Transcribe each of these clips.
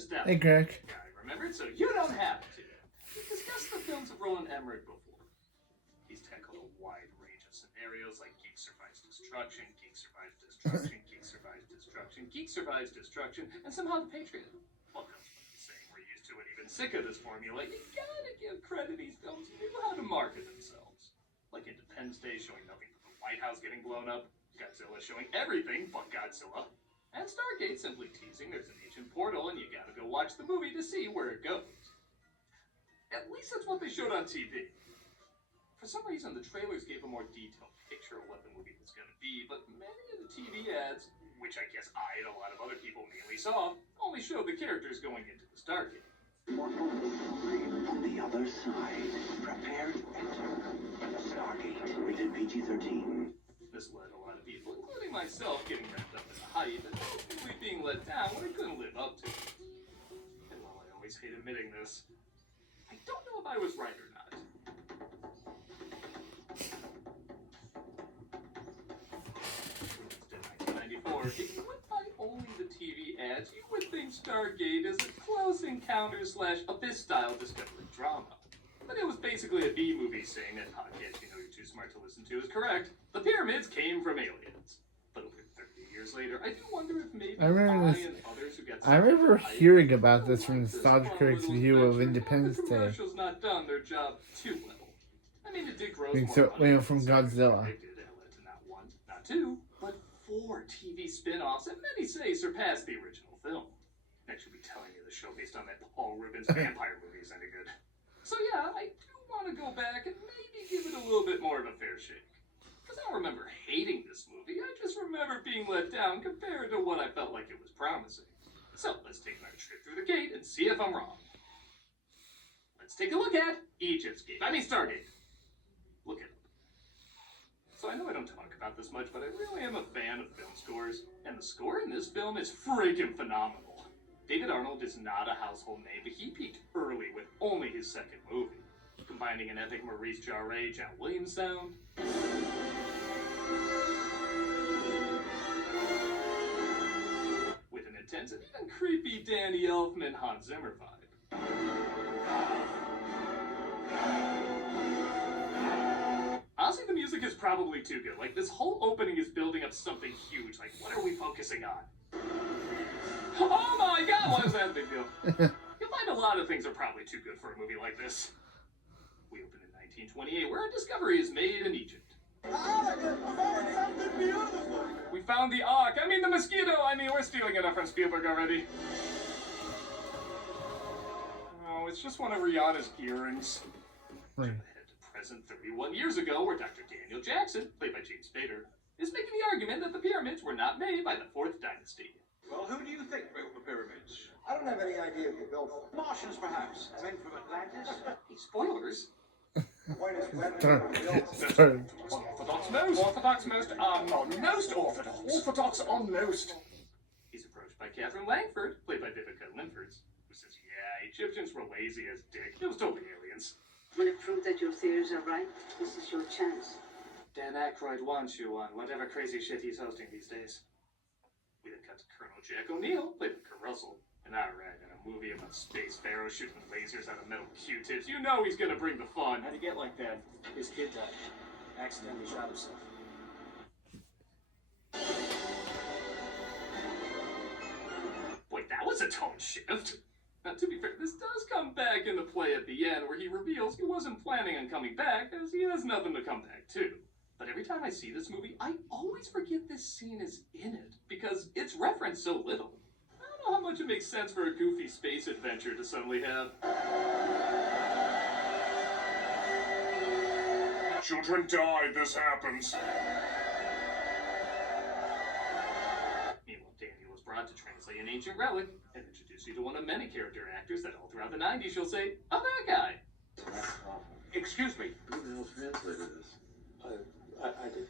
nostalgia. Hey, Greg. I remembered, so you don't have to. We've discussed the films of Roland Emmerich before. He's tackled a wide range of scenarios like Geek Survives Destruction, Geek Survives Destruction, Geek Survives Destruction, Geek Survives Destruction, and somehow The Patriot. Well, comes from the saying we're used to it, even sick of this formula. You gotta give credit, these films knew how to market themselves. Like Independence Day showing nothing but the White House getting blown up, Godzilla showing everything but Godzilla, and Stargate simply teasing there's an ancient portal and you gotta go watch the movie to see where it goes. At least that's what they showed on TV. For some reason, the trailers gave a more detailed picture of what the movie was gonna be, but many of the TV ads, which I guess I and a lot of other people mainly saw, only showed the characters going into the Stargate. On the other side, prepare to enter the Stargate. Rated PG-13. This led a lot of people, including myself, getting wrapped up in the hype and ultimately being let down when I couldn't live up to it. And while I always hate admitting this, I don't know if I was right or not. In 1994, if you went by only the TV ads, you would think Stargate is a close encounter/Abyss-style discovery drama. But it was basically a B-movie saying that podcast you know you're too smart to listen to is correct. The pyramids came from aliens. But over 30 years later, I do wonder if maybe I remember this. and others who got I remember hearing about this from Nostalgia Critics' view of Independence the Day. commercials not done their job too well. I mean, it did gross Being more so money from than Godzilla. predicted, and led to not one, not two, but 4 TV spin-offs, and many say surpassed the original film. Next, you'll be telling me the show based on that Paul Rubens vampire movie is any good. So yeah, I do want to go back and maybe give it a little bit more of a fair shake. Because I don't remember hating this movie, I just remember being let down compared to what I felt like it was promising. So let's take another trip through the gate and see if I'm wrong. Let's take a look at Egypt's Gate. Stargate. Look it up. So I know I don't talk about this much, but I really am a fan of film scores, and the score in this film is freaking phenomenal. David Arnold is not a household name, but he peaked early with only his second movie, combining an epic Maurice Jarre, John Williams sound, with an intense and even creepy Danny Elfman Hans Zimmer vibe. Honestly, the music is probably too good. Like, this whole opening is building up something huge. Like, what are we focusing on? Oh my god, why is that a big deal? You'll find a lot of things are probably too good for a movie like this. We open in 1928, where a discovery is made in Egypt. We found the Ark. I mean, the mosquito. We're stealing it up from Spielberg already. Oh, it's just one of Rihanna's earrings. Right. Ahead to present 31 years ago, where Dr. Daniel Jackson, played by James Spader, is making the argument that the pyramids were not made by the 4th dynasty. Well, who do you think built the pyramids? I don't have any idea who built them. Martians, perhaps. Men from Atlantis? Hey, spoilers. Point is, when they were built, Orthodox on most. He's approached by Catherine Langford, played by Vivica Linford, who says, yeah, Egyptians were lazy as dick. It was totally aliens. Will it prove that your theories are right? This is your chance. Dan Aykroyd wants you on whatever crazy shit he's hosting these days. We then cut to Colonel Jack O'Neill, played by Kurt Russell. And alright, in a movie about space pharaohs shooting lasers out of metal Q-tips, you know he's gonna bring the fun. How'd he get like that? His kid died. Accidentally shot himself. Boy, that was a tone shift. Now, to be fair, this does come back into play at the end, where he reveals he wasn't planning on coming back, as he has nothing to come back to. But every time I see this movie, I always forget this scene is in it, because it's referenced so little. I don't know how much it makes sense for a goofy space adventure to suddenly have... Children died, this happens. Meanwhile, Daniel was brought to translate an ancient relic and introduce you to one of many character actors that all throughout the 90s you'll say, oh, that guy. Excuse me. who the hell translated this? I did.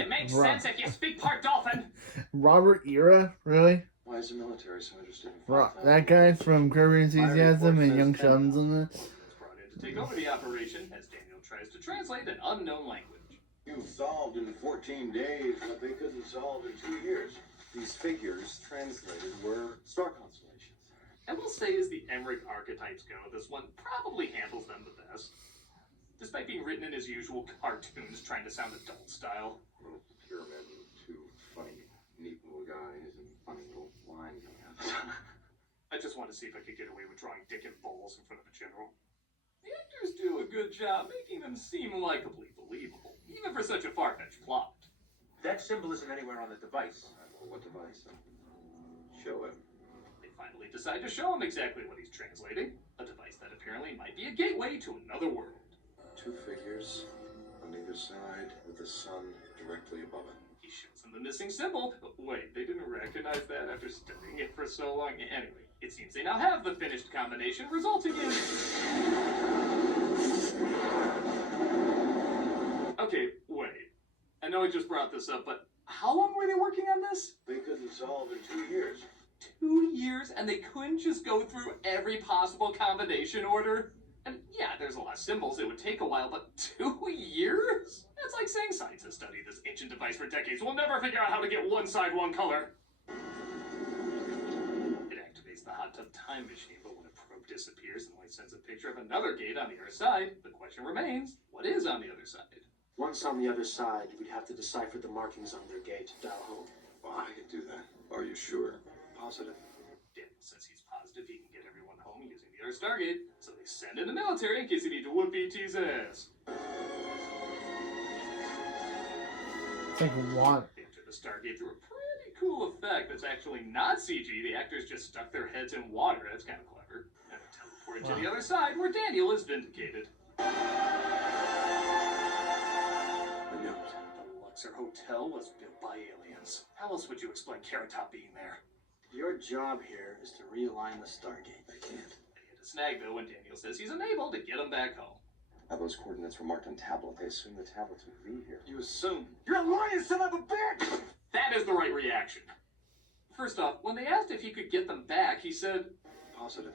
It makes sense if you speak part dolphin. Robert Era, really? Why is the military so interested in That guy from Curb Your Enthusiasm and Young Sheldon's in this. It's brought in to take over the operation as Daniel tries to translate an unknown language. You solved in 14 days what they couldn't solve in 2 years. These figures translated were star constellations. And we'll say as the Emmerich archetypes go, this one probably handles them the best. Despite being written in his usual cartoons, trying to sound adult style. Little pyramid, two funny, neat little guys, and funny little line coming out. I just wanted to see if I could get away with drawing dick and balls in front of a general. The actors do a good job making them seem likably believable, even for such a far-fetched plot. That symbol isn't anywhere on the device. What device? Show him. They finally decide to show him exactly what he's translating, a device that apparently might be a gateway to another world. Two figures on either side with the sun directly above it. He shows them the missing symbol, but wait, they didn't recognize that after studying it for so long. Anyway, it seems they now have the finished combination, resulting in... Okay, wait. I know I just brought this up, but how long were they working on this? They couldn't solve in 2 years. 2 years, and they couldn't just go through every possible combination order? And yeah, there's a lot of symbols, it would take a while, but 2 years? That's like saying scientists studied this ancient device for decades. We'll never figure out how to get one side one color. It activates the hot tub time machine, but when a probe disappears and light sends a picture of another gate on the other side, the question remains, what is on the other side? Once on the other side, we'd have to decipher the markings on their gate to dial home. Well, I could do that. Are you sure? Positive. Daniel says he's positive he can get everyone home using the other Stargate, so they send in the military in case they need to whoop ET's ass. It's like what? They enter the Stargate through a pretty cool effect that's actually not CG. The actors just stuck their heads in water. That's kind of clever. And they teleported to the other side where Daniel is vindicated. The note. The Luxor Hotel was built by aliens. How else would you explain Carrot Top being there? Your job here is to realign the Stargate. I can't. They hit a snag though when Daniel says he's unable to get him back home. Now those coordinates were marked on tablet. They assume the tablets would be here. You assume. You're a lying son of a bitch! That is the right reaction. First off, when they asked if he could get them back, he said, Positive.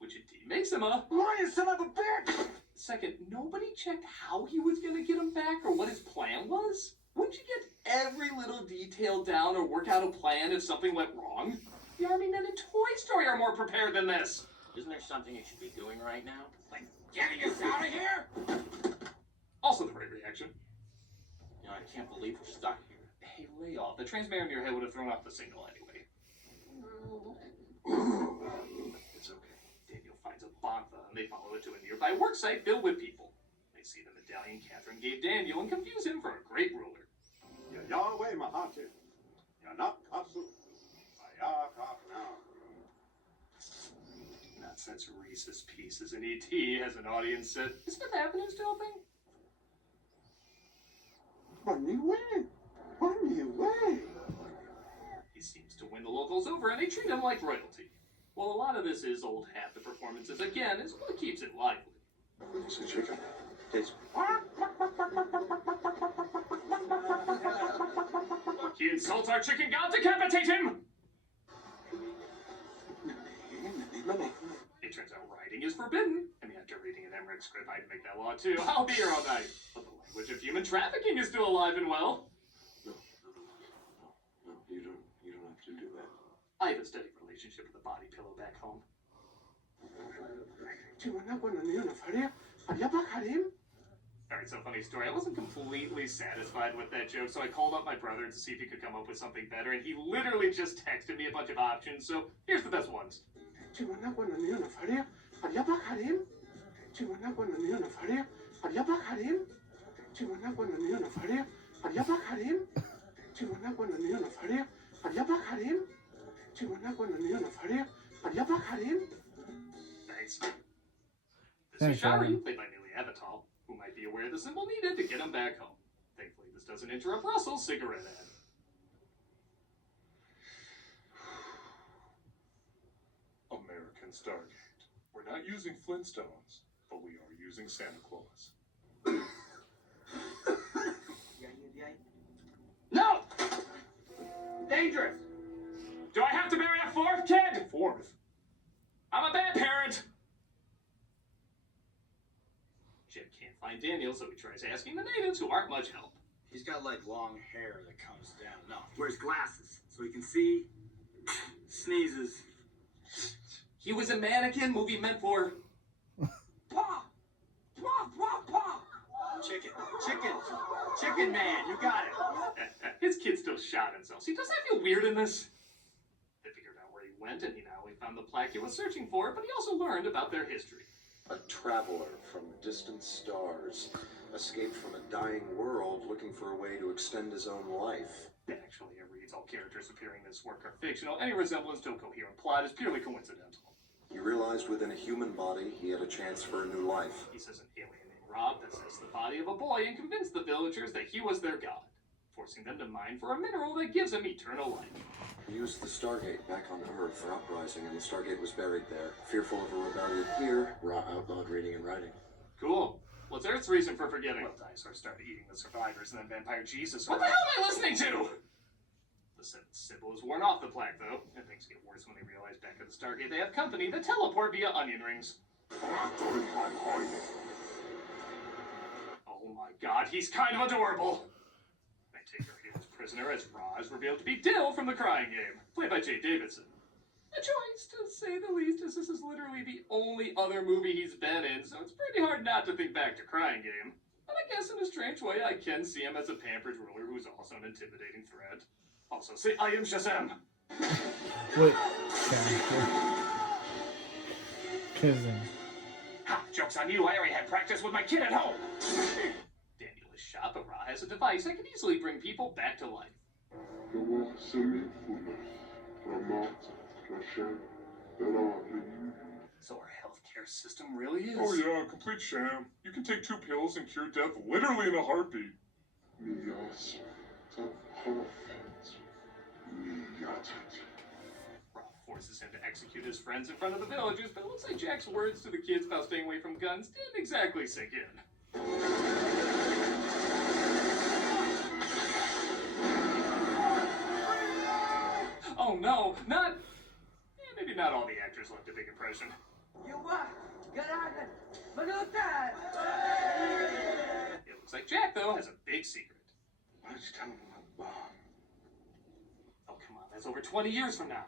which indeed makes him a... Lying son of a bitch! Second, nobody checked how he was going to get him back or what his plan was? Wouldn't you get every little detail down or work out a plan if something went wrong? The army men in Toy Story are more prepared than this. Isn't there something you should be doing right now? Like, getting us out of here? Also the right reaction. You know, I can't believe we're stuck here. Hey, lay off. The transmitter in your head would have thrown off the signal anyway. It's okay. Daniel finds a bantha and they follow it to a nearby worksite filled with people. They see the medallion Catherine gave Daniel and confuse him for a great ruler. Yahweh Mahatu. Yanakasu. Ayakakna. Not since Reese's Pieces and E.T. has an audience said, is Fifth Avenue still a thing? Bunny way. Bunny way. He seems to win the locals over and they treat him like royalty. Well, a lot of this is old hat. The performances, again, is what keeps it lively. It's a chicken. It's He insults our chicken god, decapitate him! It turns out riding is forbidden. I mean, after reading an Emmerich script, I'd make that law too. I'll be here all night. But the language of human trafficking is still alive and well. No, you don't have to do that. I have a steady relationship with the body pillow back home. Alright, so funny story. I wasn't completely satisfied with that joke, so I called up my brother to see if he could come up with something better, and he literally just texted me a bunch of options, so here's the best ones. Thanks. This Thanks, is Shari, Aaron. played by Millie Avital, who might be aware of the symbol needed to get him back home. Thankfully, this doesn't interrupt Russell's cigarette ad. American Stargate. We're not using Flintstones, but we are using Santa Claus. No! Dangerous! Do I have to marry a fourth kid? Fourth. I'm a bad parent! Jim can't find Daniel, so he tries asking the natives, who aren't much help. He's got like long hair that comes down. No, wears glasses so he can see. Sneezes. He was a mannequin, movie meant for... Pa! Pa, pa, pa! Chicken man, you got it. His kid still shot himself. See, doesn't that feel weird in this? They figured out where he went, and he not only found the plaque he was searching for, but he also learned about their history. A traveler from distant stars escaped from a dying world looking for a way to extend his own life. Actually, it reads all characters appearing in this work are fictional. Any resemblance to a coherent plot is purely coincidental. He realized within a human body he had a chance for a new life. He says an alien named Rob possessed the body of a boy and convinced the villagers that he was their god, forcing them to mine for a mineral that gives him eternal life. He used the Stargate back on Earth for uprising, and the Stargate was buried there. Fearful of a rebellion here, Ra outlawed reading and writing. Cool. What's Earth's reason for forgetting? Well, dinosaurs started eating the survivors, and then Vampire Jesus... What the hell am I listening to? The seventh symbol is worn off the plaque, though, and things get worse when they realize back at the Stargate they have company that teleport via onion rings. Oh my god, he's kind of adorable! They take our hero's prisoner as Ra is revealed to be Dill from The Crying Game, played by Jay Davidson. A choice, to say the least, as this is literally the only other movie he's been in, so it's pretty hard not to think back to Crying Game. But I guess in a strange way, I can see him as a pampered ruler who's also an intimidating threat. Also, say, I am Shazam! Wait. Kissing. Ha! Joke's on you, I already had practice with my kid at home! Daniel is shot, but Ra has a device that can easily bring people back to life. So our healthcare system really is... Oh yeah, complete sham. You can take 2 pills and cure death literally in a heartbeat. Ra forces him to execute his friends in front of the villagers, but it looks like Jack's words to the kids about staying away from guns didn't exactly sink in. Oh no, not... maybe not all the actors left a big impression. You what? Get out of it! It looks like Jack, though, has a big secret. Why did you tell him about the bomb? Oh, come on, that's over 20 years from now.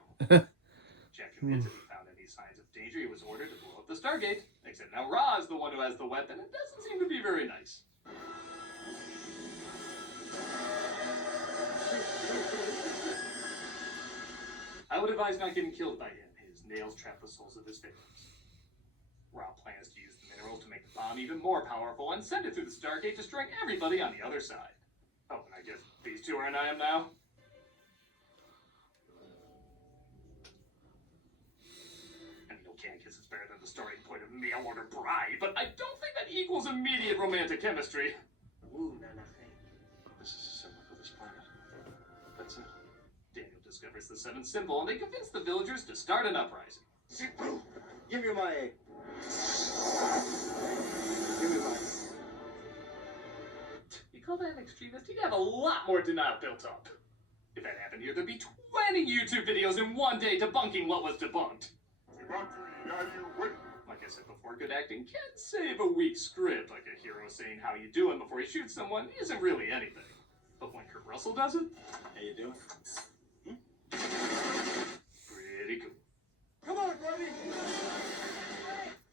Jack admits if he found any signs of danger, he was ordered to blow up the Stargate. Except now Ra is the one who has the weapon, and doesn't seem to be very nice. I would advise not getting killed by him. His nails trap the souls of his victims. Ra plans to use the minerals to make the bomb even more powerful and send it through the Stargate, destroying everybody on the other side. Oh, and I guess these two are in I Am now? I mean, okay, I guess it's better than the starting point of mail order bride, but I don't think that equals immediate romantic chemistry. Ooh, nana. This is a symbol for this planet. That's it. Daniel discovers the seventh symbol, and they convince the villagers to start an uprising. Give me my... You call that an extremist? He'd have a lot more denial built up. If that happened here, there'd be 20 YouTube videos in one day debunking what was debunked. Like I said before, good acting can save a weak script, like a hero saying how you doing before he shoots someone isn't really anything. But when Kurt Russell does it, How you doing? pretty cool. Come on, buddy!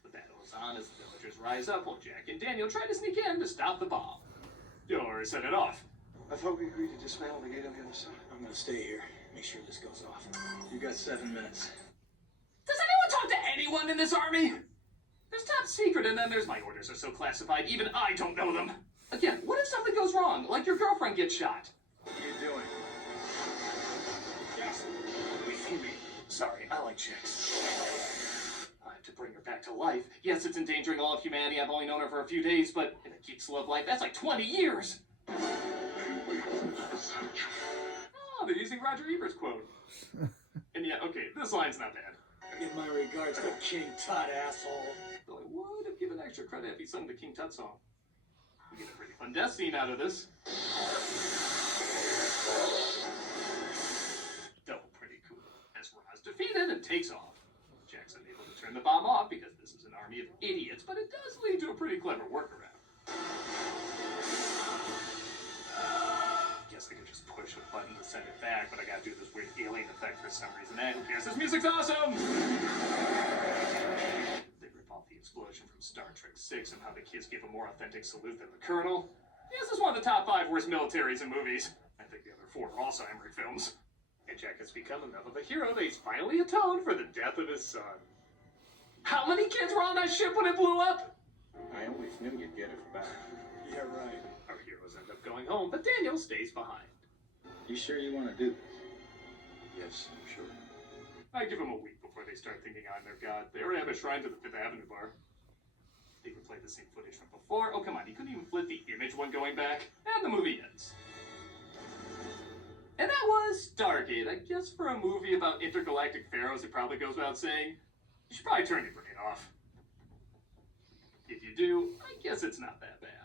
The battle is on as the villagers rise up while Jack and Daniel try to sneak in to stop the bomb. Or set it off. I thought we agreed to dismantle the gate on the other side. I'm gonna stay here. Make sure this goes off. You got 7 minutes. Does anyone talk to anyone in this army? There's top secret, and then there's my orders are so classified, even I don't know them. Again, what if something goes wrong, like your girlfriend gets shot? What are you doing? Yes, wait for me. Sorry, I like chicks. I have to bring her back to life. Yes, it's endangering all of humanity. I've only known her for a few days, but in a geek's love life, that's like 20 years. Oh, they're using Roger Ebert's quote. And yeah, okay, this line's not bad. Give my regards to King Tut, asshole. Though I would have given extra credit if he sung the King Tut song. We get a pretty fun death scene out of this. Double pretty cool. As Ra's defeated and takes off. Jack's unable to turn the bomb off because this is an army of idiots, but it does lead to a pretty clever workaround. Guess I could just push a button to send it back, but I got have to do this weird alien effect for some reason. And yes, this music's awesome! They rip off the explosion from Star Trek 6 and how the kids give a more authentic salute than the Colonel. This is one of the top 5 worst militaries in movies. I think the other 4 are also Emmerich films. And Jack has become enough of a hero that he's finally atoned for the death of his son. How many kids were on that ship when it blew up? I always knew you'd get it back. Yeah, right. Our heroes end up going home, but Daniel stays behind. You sure you want to do this? Yes, I'm sure. I give them a week before they start thinking I'm their god. They already have a shrine to the Fifth Avenue bar. They replayed the same footage from before. Oh, come on, you couldn't even flip the image when going back. And the movie ends. And that was Stargate. I guess for a movie about intergalactic pharaohs, it probably goes without saying, you should probably turn your brain off. If you do, I guess it's not that bad.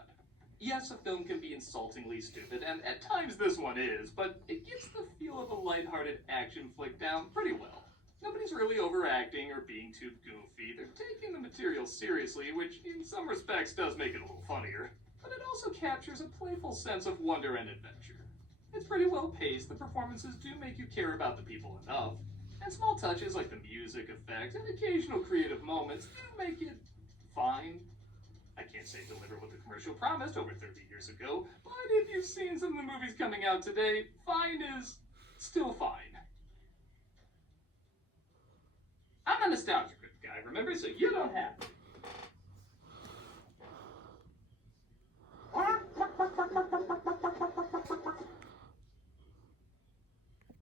Yes, a film can be insultingly stupid, and at times this one is, but it gets the feel of a lighthearted action flick down pretty well. Nobody's really overacting or being too goofy. They're taking the material seriously, which in some respects does make it a little funnier. But it also captures a playful sense of wonder and adventure. It's pretty well paced, the performances do make you care about the people enough, and small touches like the music effects and occasional creative moments do make it fine. I can't say deliver what the commercial promised over 30 years ago, but if you've seen some of the movies coming out today, fine is still fine. I'm a nostalgia critic guy, remember, so you don't have to.